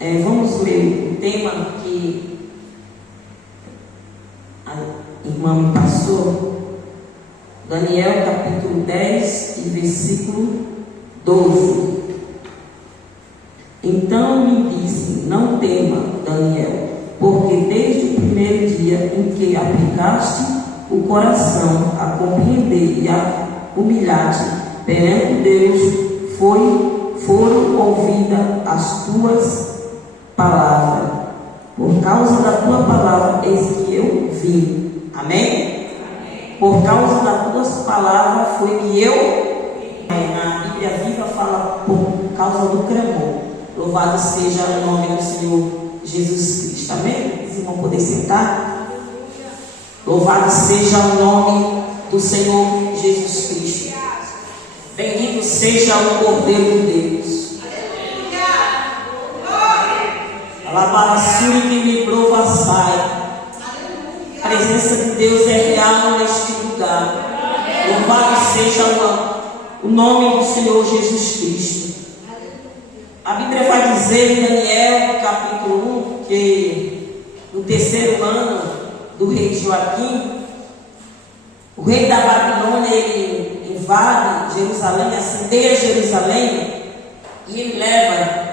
Vamos ler o tema que a irmã me passou. Daniel capítulo 10 e versículo 12. Então me disse: não tema, Daniel, porque desde o primeiro dia em que aplicaste o coração a compreender e a humilhar-te perante Deus, foram ouvidas as tuas palavras. Por causa da tua palavra, eis que eu vim. Amém? Por causa das tuas palavras foi que eu vim. Na Bíblia Viva fala por causa do clamor. Louvado seja o nome do Senhor Jesus Cristo. Amém? Vocês vão poder sentar? Louvado seja o nome do Senhor Jesus Cristo. Bendito seja o Cordeiro de Deus. Alabaraçuri que me prova sai. A presença de Deus é real neste lugar. Louvado seja o nome do Senhor Jesus Cristo. A Bíblia vai dizer em Daniel capítulo 1 que no terceiro ano do rei Joaquim, o rei da Babilônia, ele invade Jerusalém, assedia Jerusalém, e ele leva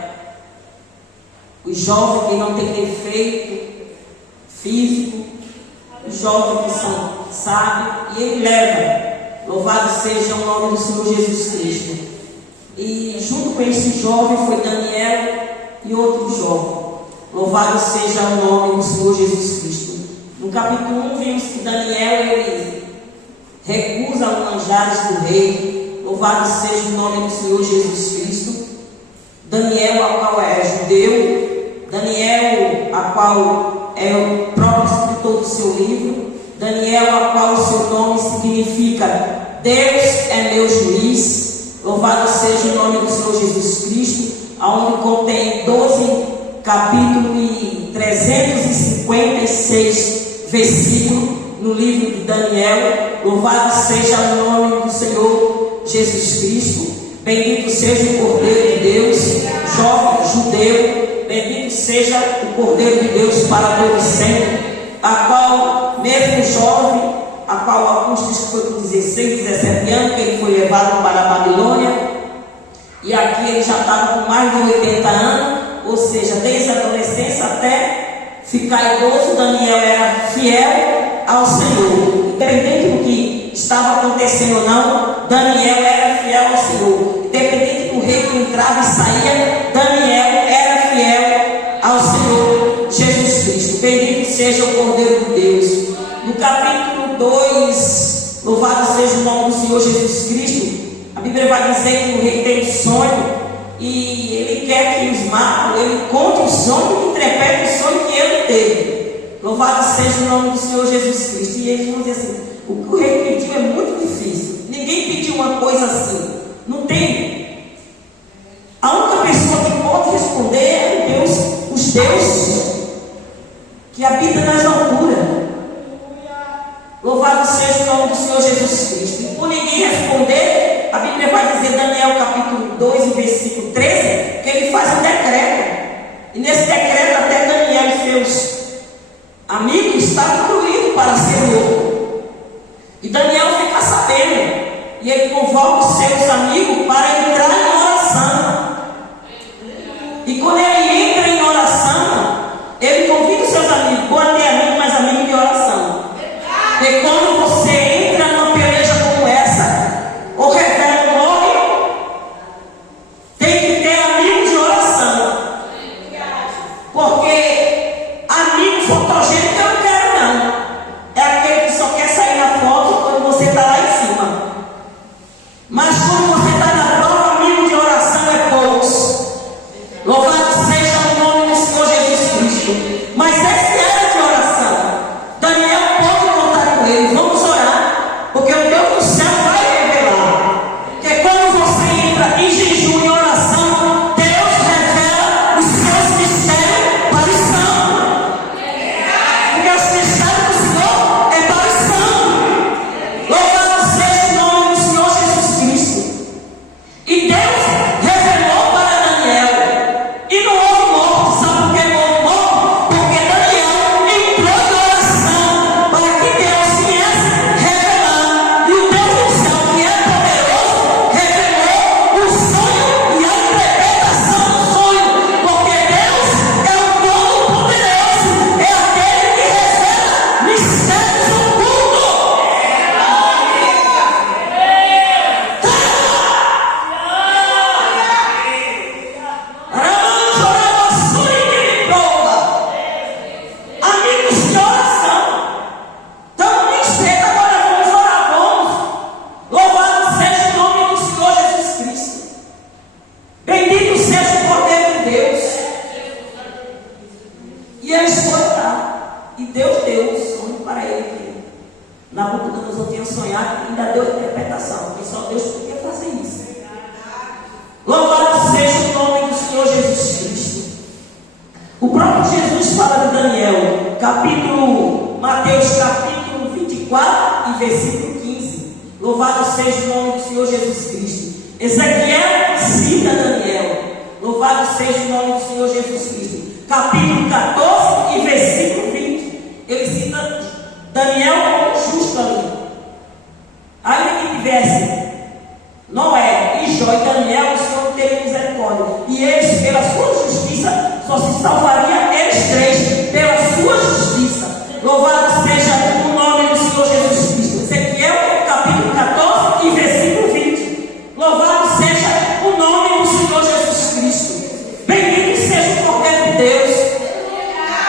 os jovens que não têm defeito físico, os jovens que são sábios, e ele leva. Louvado seja o nome do Senhor Jesus Cristo. E junto com esse jovem foi Daniel e outro jovem. Louvado seja o nome do Senhor Jesus Cristo. No capítulo 1 vimos que Daniel ele recusa os manjares do rei. Louvado seja o nome do Senhor Jesus Cristo. Daniel, a qual é judeu. Daniel, a qual é o próprio escritor do seu livro. Daniel, a qual o seu nome significa Deus é meu juiz. Louvado seja o nome do Senhor Jesus Cristo, onde contém 12 capítulos e 356 versículos no livro de Daniel. Louvado seja o nome do Senhor Jesus Cristo. Bendito seja o Cordeiro de Deus, jovem judeu. Bendito seja o Cordeiro de Deus para todos sempre, a qual, mesmo jovem, a qual alguns dizem que foi com 16, 17 anos que ele foi levado para a Babilônia, e aqui ele já estava com mais de 80 anos, ou seja, desde a adolescência até ficar idoso. Daniel era fiel ao Senhor, independente do que estava acontecendo ou não. Daniel era fiel ao Senhor, independente do rei que entrava e saía, Daniel era fiel ao Senhor Jesus Cristo. Bendito seja o Cordeiro de Deus. No capítulo 2, louvado seja o nome do Senhor Jesus Cristo, a Bíblia vai dizer que o rei tem um sonho e ele quer que os magos, ele conte o sonho e interprete o sonho que ele teve. Louvado seja o nome do Senhor Jesus Cristo. E eles vão dizer assim: o que o rei pediu é muito difícil, ninguém pediu uma coisa assim, não tem. A única pessoa que pode responder é Deus, os deuses que habitam nas alturas. Louvado seja o nome do Senhor Jesus Cristo. E por ninguém responder, a Bíblia vai dizer, Daniel capítulo 2 e versículo 13, que ele faz um decreto. E nesse decreto até Daniel e seus amigos estavam incluídos para ser louco. E Daniel fica sabendo, e ele convoca os seus amigos para entrar em oração. E quando ele entra em oração, ele convida os seus amigos, pode ter amigo, mas amigo de oração. Porque quando você entra numa peleja como essa, ou revela o nome, tem que ter amigo de oração. Porque amigo fotogênico eu não quero não. sonhar, ainda deu interpretação, porque só Deus podia fazer isso. Louvado seja o nome do Senhor Jesus Cristo. O próprio Jesus fala de Daniel, Mateus capítulo 24 e versículo 15. Louvado seja o nome do Senhor Jesus Cristo. Ezequiel cita Daniel. Louvado seja o nome do Senhor Jesus Cristo. Capítulo 14 e versículo 20. Ele cita Daniel como justo ali. Ainda que tivesse Noé e Jó e Daniel, o Senhor não teria misericórdia. E eles, pela sua justiça, só se salvaria eles três, pela sua justiça. Louvado seja o nome do Senhor Jesus Cristo. Ezequiel, capítulo 14 e versículo 20. Louvado seja o nome do Senhor Jesus Cristo. Bendito seja o Cordeiro de Deus.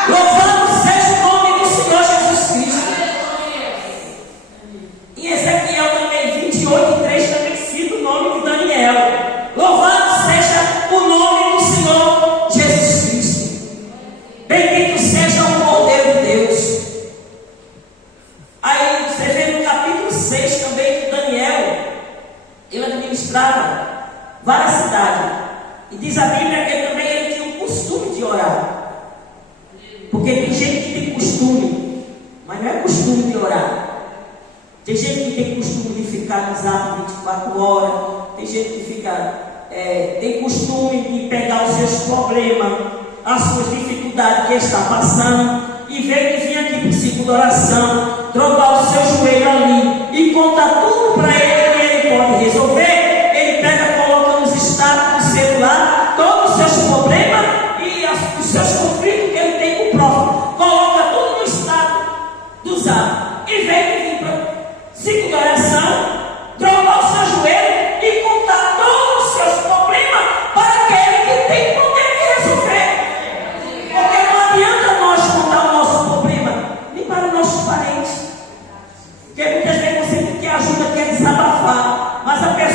Louvado seja o nome do Senhor Jesus Cristo. Em Ezequiel também 28 e 3 também cita o nome de Daniel. Louvado seja o nome do Senhor Jesus Cristo. Bendito seja o Cordeiro de Deus. Aí você vê no capítulo 6 também que Daniel, ele administrava várias cidades. E diz a Bíblia que ele tinha o costume de orar. Porque tem gente que tem costume, mas não é costume de orar. Tem gente que tem costume de ficar no zap 24 horas. Tem gente que tem costume de pegar os seus problemas, as suas dificuldades que está passando, e vem que vem aqui para o ciclo de oração, trocar o seu joelho ali e contar tudo para ele que ele pode resolver. Ele pega, coloca nos status do celular todos os seus problemas e os seus conflitos que ele tem com o próximo. Coloca tudo no status do zap e vem para o ciclo de oração, trocar o seu joelho e contar todos os seus problemas para aquele que tem poder de resolver. Porque não adianta nós contar o nosso problema nem para os nossos parentes. Porque muitas vezes você quer ajuda, quer desabafar, mas a pessoa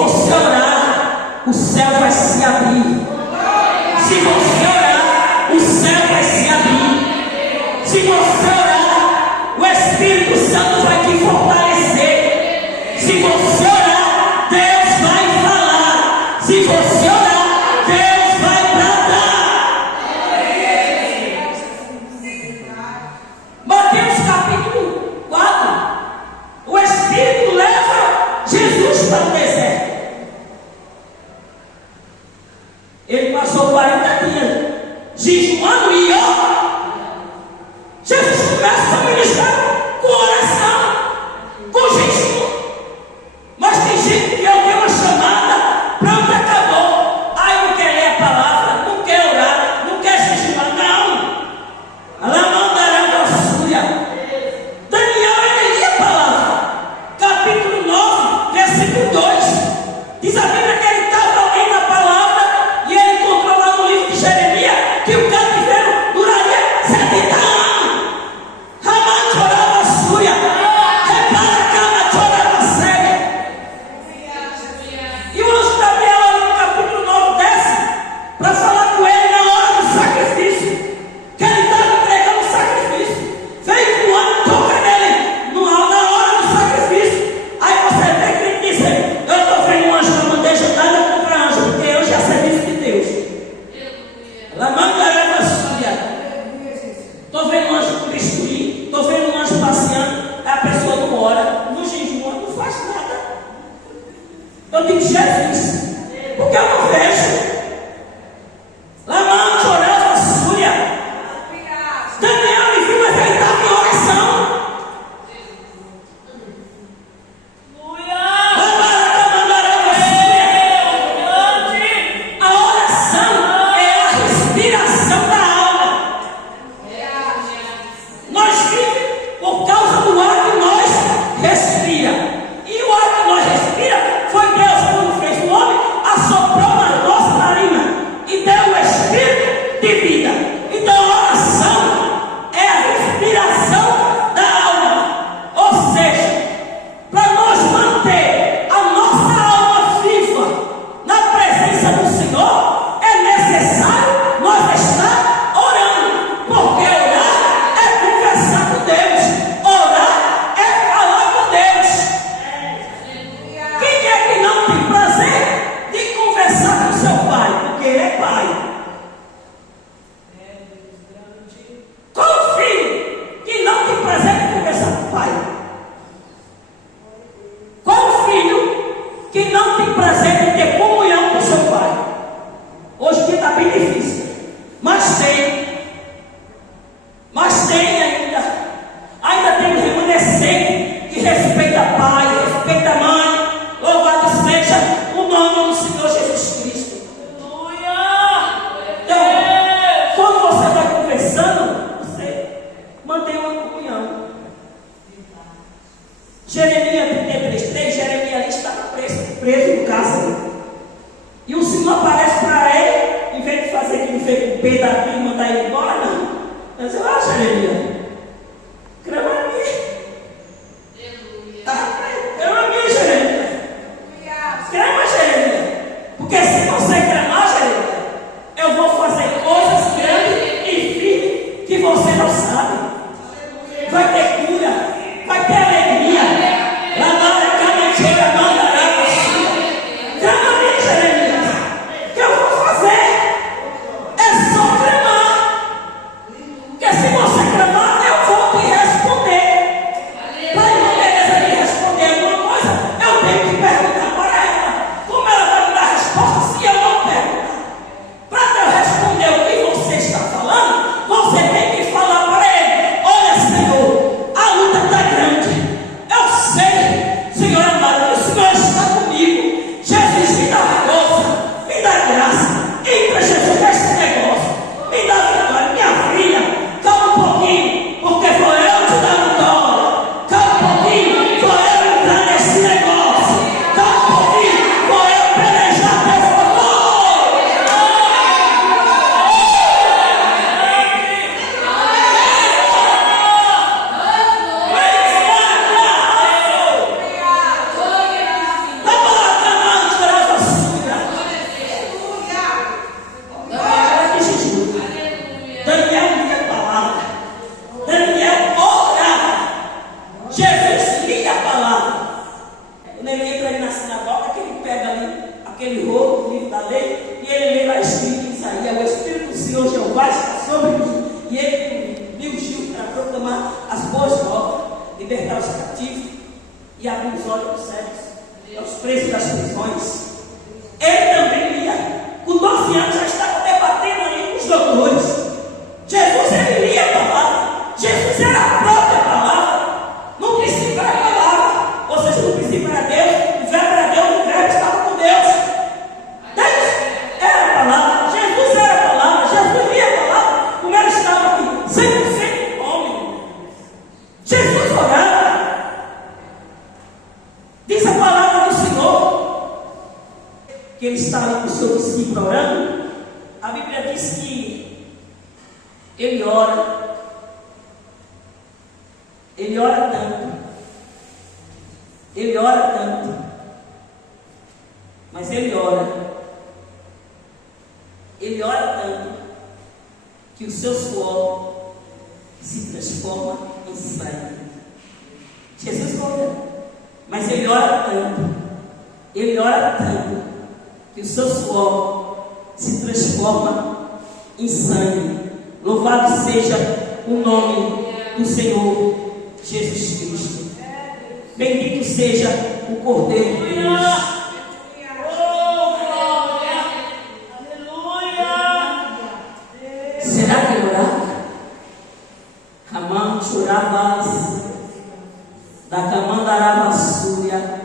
você orar, o céu vai se abrir. Se você orar, o céu vai se abrir. Se você orar, o Espírito Santo vai te fortalecer. Se você orar, Deus vai falar. Se você orar, Deus vai bradar. Mateus capítulo 4. O Espírito leva Jesus para o deserto. Ele passou 40 dias jejuando e orando. Jesus começa a ministrar com oração, com jejum. Mas tem gente que tem uma chamada, pronto, acabou. Aí não quer ler a palavra, não quer orar, não quer jejuar, não. Ela mandará a súria. Daniel, ele lia a palavra. Capítulo 9, versículo 2. Diz a Bíblia que ele estava lendo a palavra e ele encontrou lá no livro de Jeremias que o cativeiro duraria 70 anos. Ramã chorava a súria. Repara a cama chorava a cega. E o anjo Gabriel ali no capítulo 9 desce para falar com ele na hora do sacrifício. Que ele estava entregando o sacrifício. Veio com o anjo, toca nele na hora do sacrifício. Aí você vê que ele disse: eu estou vendo um anjo na bandeja, nada contra anjo, porque anjo é serviço de Deus. Ela manda a súria. Estou vendo um anjo com bisturi, estou vendo um anjo passeando. A pessoa não ora, não jejua, não faz nada. Eu digo: Jesus, porque eu não vejo. Lamã chorava a súria. Daniel me viu, mas ele estava em oração. A oração é a respiração da alma. Nós vivemos por causa do ar que nós respira. E o ar que nós respira foi Deus, quando fez o homem, assoprou na nossa narina e deu o espírito de vida. Então a oração é a respiração da alma. Ou seja, para nós manter a nossa alma viva na presença do Senhor, é necessário nós estar orando. Porque orar é conversar com Deus. Orar é falar com Deus. Quem é que não tem prazer de conversar com seu pai? Porque ele é pai. Qual filho que não tem prazer de conversar com o pai? Qual filho que não tem prazer de ter comunhão com seu pai? Hoje em dia está bem difícil, mas tem. Mas tem ainda. Ainda tem um remanescente que respeita pai, respeita mãe. Louvado seja o nome do Senhor Jesus Cristo. Então, quando você vai conversando, você mantém uma comunhão. Jeremias 33:3, Jeremias ali estava preso no cárcere. E o Senhor aparece para ele, em vez de fazer que ele fez com Pedro aqui e mandar ele embora, não. Ele disse: Jeremias, crema a mim. Crema a mim, Jeremias. Crema, Jeremias. Porque se você cremar, Jeremias, eu vou fazer coisas grandes e firmes que você não sabe. Vai ter cura, vai ter alegria. Lá na hora que a mentira mandará você. Crema a mim, Jeremias. O que eu vou fazer? É só cremar. Porque se você clamar, proclamar as boas novas, libertar os cativos e abrir os olhos dos cegos, aos presos das prisões. Ele também lia. Com 12 anos já estava debatendo ali com os doutores. Jesus, ele lia a palavra. Jesus era a própria palavra. No princípio era a palavra. Ou seja, no princípio era Deus, o verbo era Deus, o verbo estava com Deus. Deus era a palavra. Jesus era a palavra. Jesus lia a palavra. Como ele estava aqui, 100% homem. Jesus orava. Diz a palavra do Senhor que ele estava com o seu discípulo orando. A Bíblia diz que ele ora tanto, mas ele ora tanto, que o seu suor se transforma em sangue. Jesus ora, mas ele ora tanto, que o seu suor se transforma em sangue. Louvado seja o nome do Senhor Jesus Cristo. Bendito seja o Cordeiro de Deus. Será que ele orava? Ramam choravas, da camandaravassuia.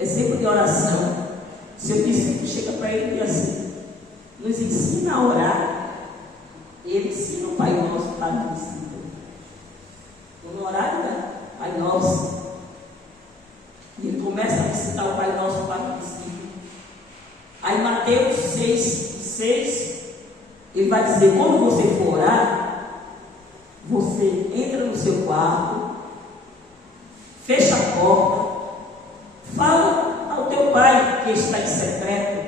É sempre de oração. Seu discípulo chega para ele e diz assim: nos ensina a orar. Ele ensina o Pai Nosso para o discípulo. No horário, né? Pai Nosso. E ele começa a recitar o Pai Nosso para o discípulo. Aí Mateus 6, ele vai dizer: quando você for orar, você entra no seu quarto, fecha a porta, fala ao teu Pai que está em secreto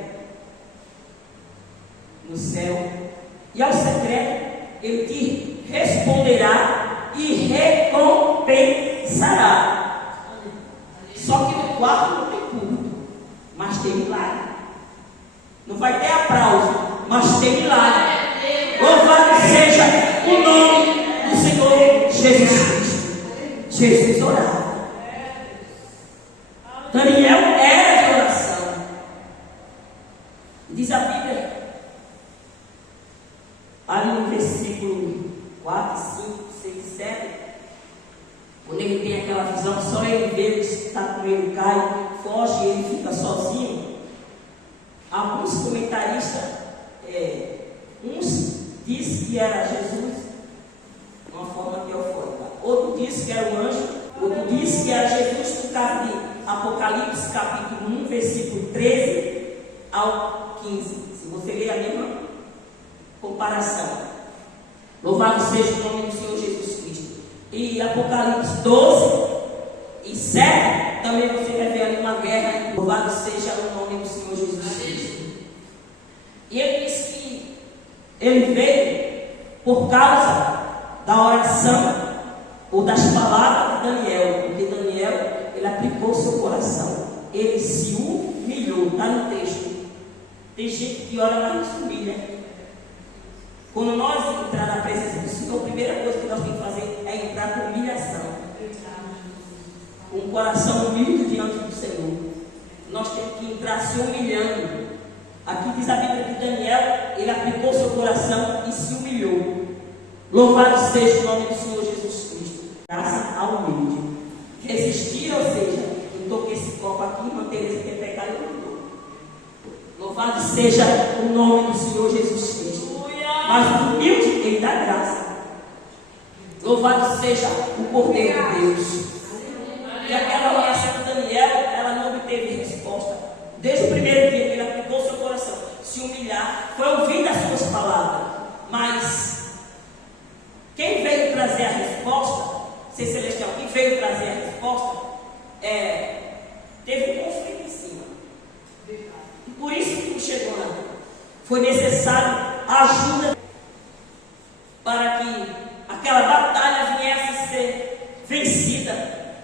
no céu, e ao secreto ele te responderá e recompensará. Só que no quarto não tem culto, mas tem milagre. Não vai ter aplauso, mas tem milagre. Louvado seja o nome do Senhor Jesus Cristo. Jesus orava. Daniel era de oração. Diz a Bíblia, ali no versículo 4, 5, 6, 7, quando ele tem aquela visão, só ele vê, ele está com ele, cai, foge e ele fica sozinho. Alguns comentaristas, uns dizem que era Jesus, de uma forma teofórica, outro diz que era o anjo, outro diz que era Jesus, no caso de Apocalipse capítulo 1, versículo 13 ao 15. Se você ler a mesma comparação. Louvado seja o nome do Senhor Jesus Cristo. E Apocalipse 12 e 7 também você vai ver ali uma guerra. Louvado seja o nome do Senhor Jesus Cristo. E ele disse que ele veio por causa da oração ou das palavras de Daniel, porque Daniel, ele aplicou o seu coração, ele se humilhou. Está no texto. Tem gente que ora, mas não se humilha. Quando nós entrar na presença do Senhor, a primeira coisa que nós temos que fazer é entrar com humilhação, com um coração humilde diante do Senhor. Nós temos que entrar se humilhando. Aqui diz a Bíblia que Daniel, ele aplicou seu coração e se humilhou. Louvado seja o nome do Senhor Jesus Cristo. Graça ao humilde. Resistir, ou seja, eu toquei esse copo aqui, manter esse que pecado eu não dou. Louvado seja o nome do Senhor Jesus Cristo. Mas o humilde, ele dá graça. Louvado seja o Cordeiro de Deus. E aquela oração de Daniel, ela não obteve resposta. Desde o primeiro dia que ele aplicou seu coração, se humilhar, foi ouvindo as suas palavras. Mas quem veio trazer a resposta, ser celestial, quem veio trazer a resposta, teve um conflito em cima. E por isso que não chegou lá. Foi necessário a ajuda para que aquela batalha viesse a ser vencida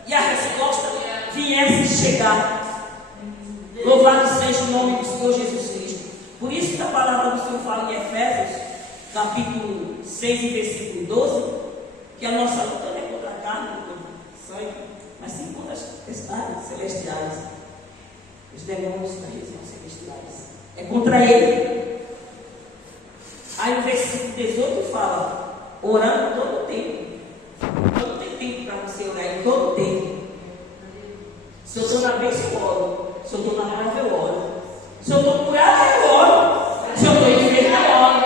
e a resposta viesse a chegar. Louvado seja o nome do Senhor Jesus Cristo. Por isso que a palavra do Senhor fala em Efésios, capítulo 6 e versículo 12, Que a nossa luta não é contra a carne, contra o sangue, mas sim contra as tempestades celestiais, os demônios da região celestiais. É contra ele. Aí o versículo 18 fala: orando todo o tempo. Não tem tempo para você orar, em todo o tempo. Se eu estou na bênção, eu oro. Se eu estou na raiva, eu oro. Se eu estou curado, eu oro. Se eu estou enfermo, eu oro.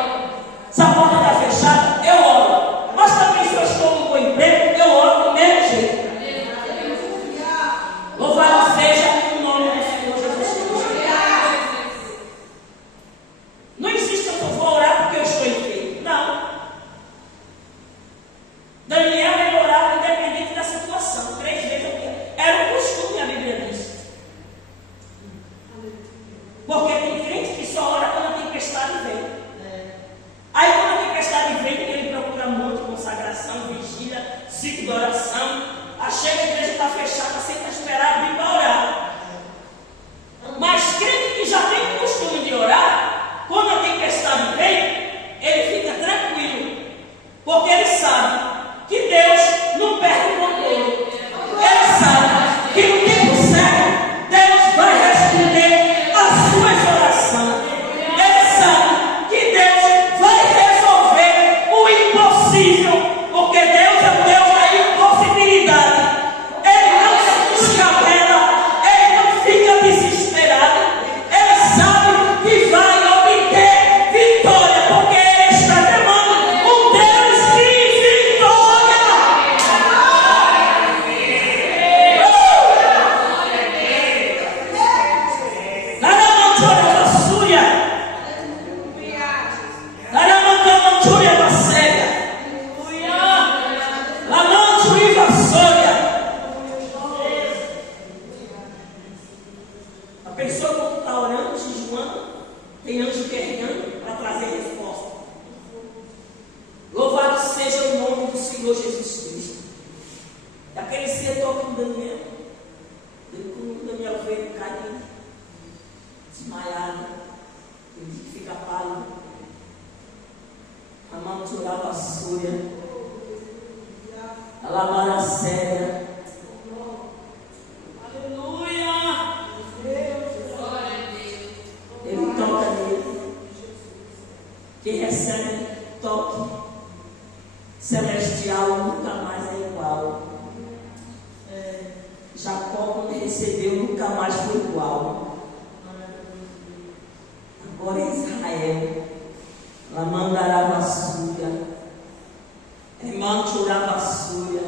Se a porta está fechada, eu oro. Mas também se eu estou no bom emprego, eu oro do mesmo jeito. Louvado seja o nome do Senhor Jesus Cristo. Não existe que eu vou orar porque eu estou enfermo. Não. Daniel ele orava independente da situação. 3 vezes ao dia. Era um costume, a Bíblia diz. Porque tem crente que só ora quando a tempestade vem. Aí quando a tempestade vem, ele procura muito consagração, vigília, ciclo de oração. A chega a igreja está fechada, sempre esperar vir para orar. Mas crente que já tem o costume de orar, quando a tempestade vem, ele fica tranquilo. Porque ele sabe que Deus não perde o controle. Ele sabe que no tempo certo, Deus vai responder às suas orações. Ele sabe que Deus vai resolver o impossível, porque Deus é o Deus da impossibilidade. Ele não se descabela, ele não fica desesperado. Ele sabe que vai obter vitória, porque ele está chamando um Deus de vitória. A pessoa quando está orando, jejuando, tem anjo guerreando para trazer resposta. Louvado seja o nome do Senhor Jesus Cristo. Aquele setor com Daniel, quando Daniel veio cair, desmaiado, ele disse que fica pálido. A mão tirava a súria, a lamara cega. Aleluia! Ele toca nele. Quem recebe toque celestial nunca mais é igual. Jacó, quando recebeu, nunca mais foi igual. Agora é Israel. Lamandará vassúria. Emanturá vassúria.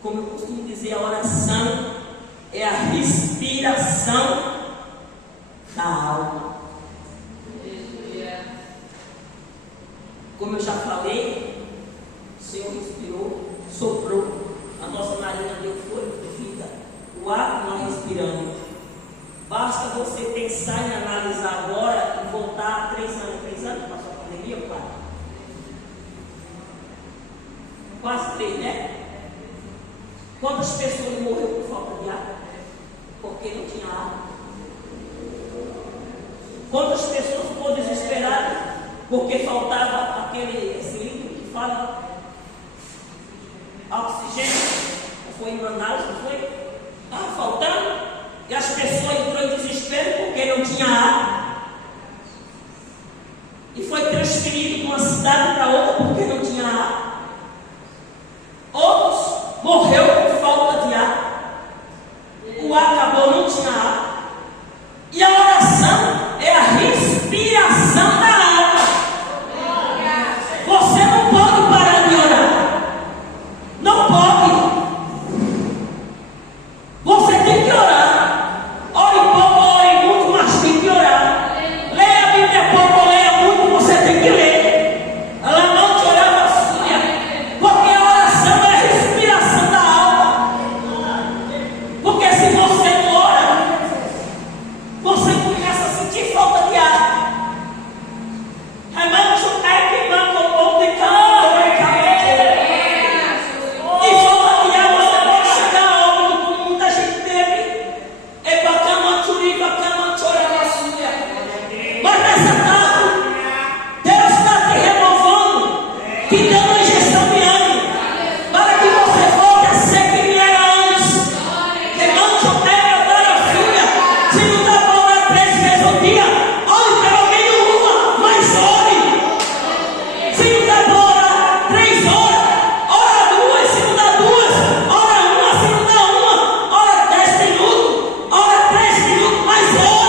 Como eu costumo dizer, a oração é a respiração da alma. Como eu já falei, o Senhor respirou, soprou, a nossa narina deu fôlego de vida. O ar que nós respiramos. Basta você pensar em analisar agora e voltar a 3 anos. 3 anos passou a pandemia, pai? Quase 3, né? Quantas pessoas morreram por falta de ar? Porque não tinha ar. Quantas pessoas ficou desesperadas porque faltava esse líquido que fala oxigênio? Não foi em Manaus, não foi? Estava faltando. E as pessoas entraram em desespero porque não tinha ar. E foi transferido de uma cidade para outra porque não tinha ar. Outros morreu por falta de ar. O ar acabou, não tinha ar. E a oração é a respiração da alma. Você não pode parar de te dando uma injeção de ânimo, para que você volte a ser quem era antes. Levante o pé, agora, filha. Se não dá para orar 3 vezes ao dia, ore pelo menos uma, mas ore. Se não dá para orar 3 horas, ora 2. Se não dá 2, ora 1. Se não dá 1, ora 10 minutos, ora 3 minutos, mas ora.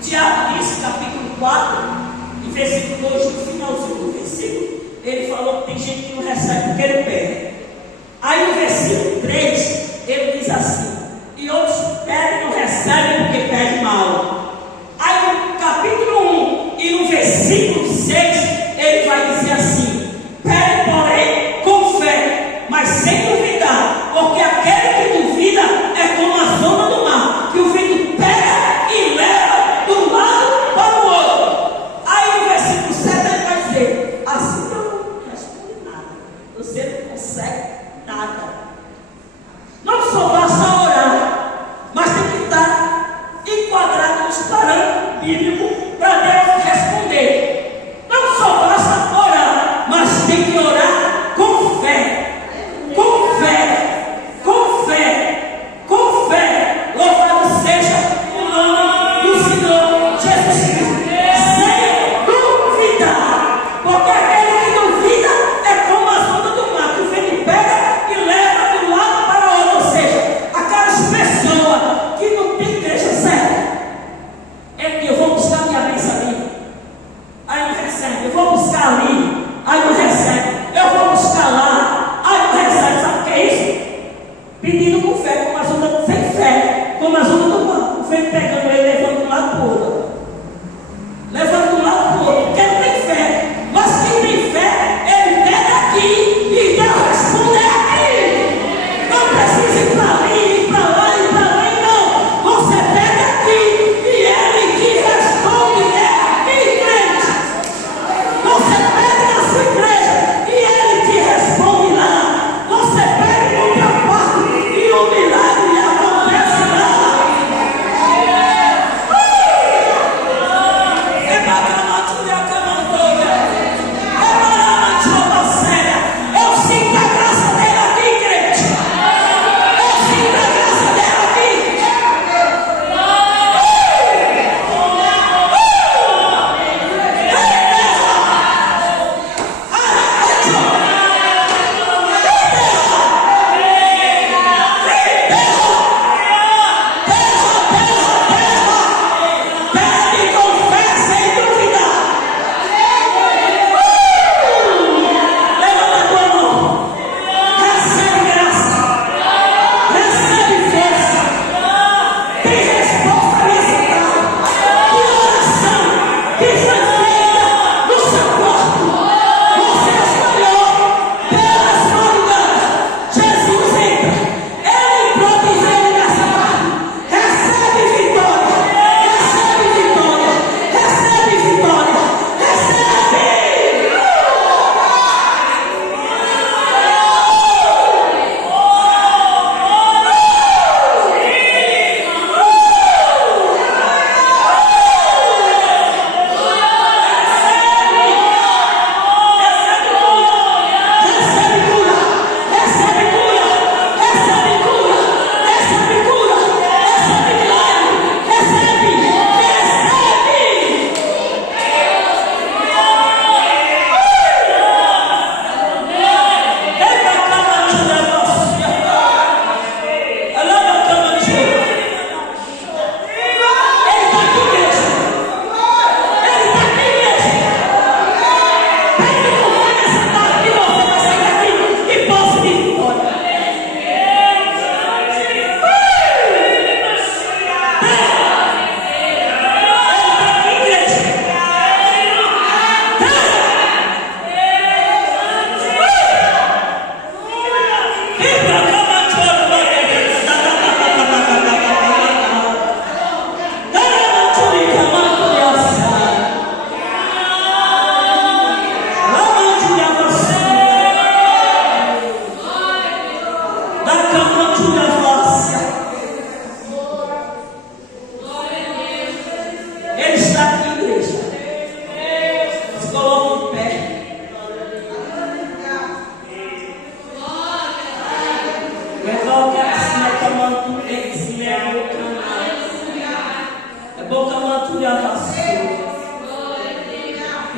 Tiago disse, capítulo 4, e versículo 2, no finalzinho do versículo, ele falou que tem gente que não recebe porque ele perde. Aí no versículo 3, ele diz assim: e outros pedem e não recebem porque pedem mal. Aí no capítulo 1 e no versículo 6, ele vai dizer assim: pede, porém, com fé, mas sem duvidar, porque aquele que duvida é como a zona do mar, que o vento pega e leva de um lado para o outro. Aí no versículo 7 ele vai dizer: assim não responde nada, você não consegue nada. Não só basta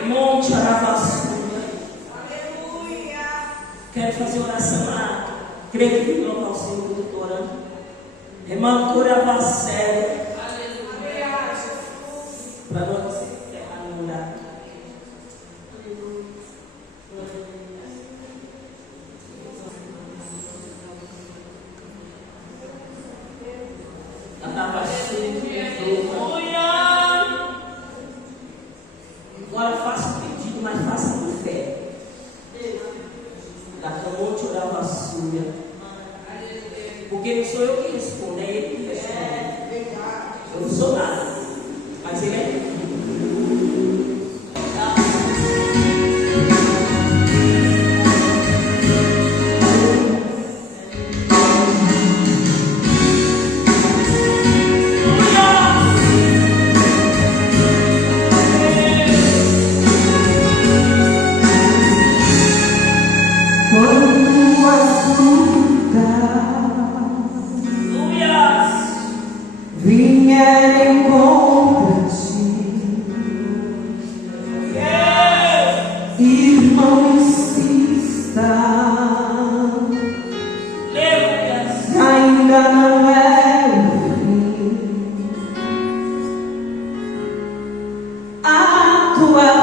Monte Aravaçuia. Quero fazer oração lá. Creio que louvar ao Senhor que eu estou orando. Remantura Avacélia. Para nós encerrar no lugar. Agora faça um pedido, mas faça com fé. Da Monte Aravaçuia. Porque não sou eu que respondo, é Ele que responde. Eu não sou nada, mas Ele é. Tua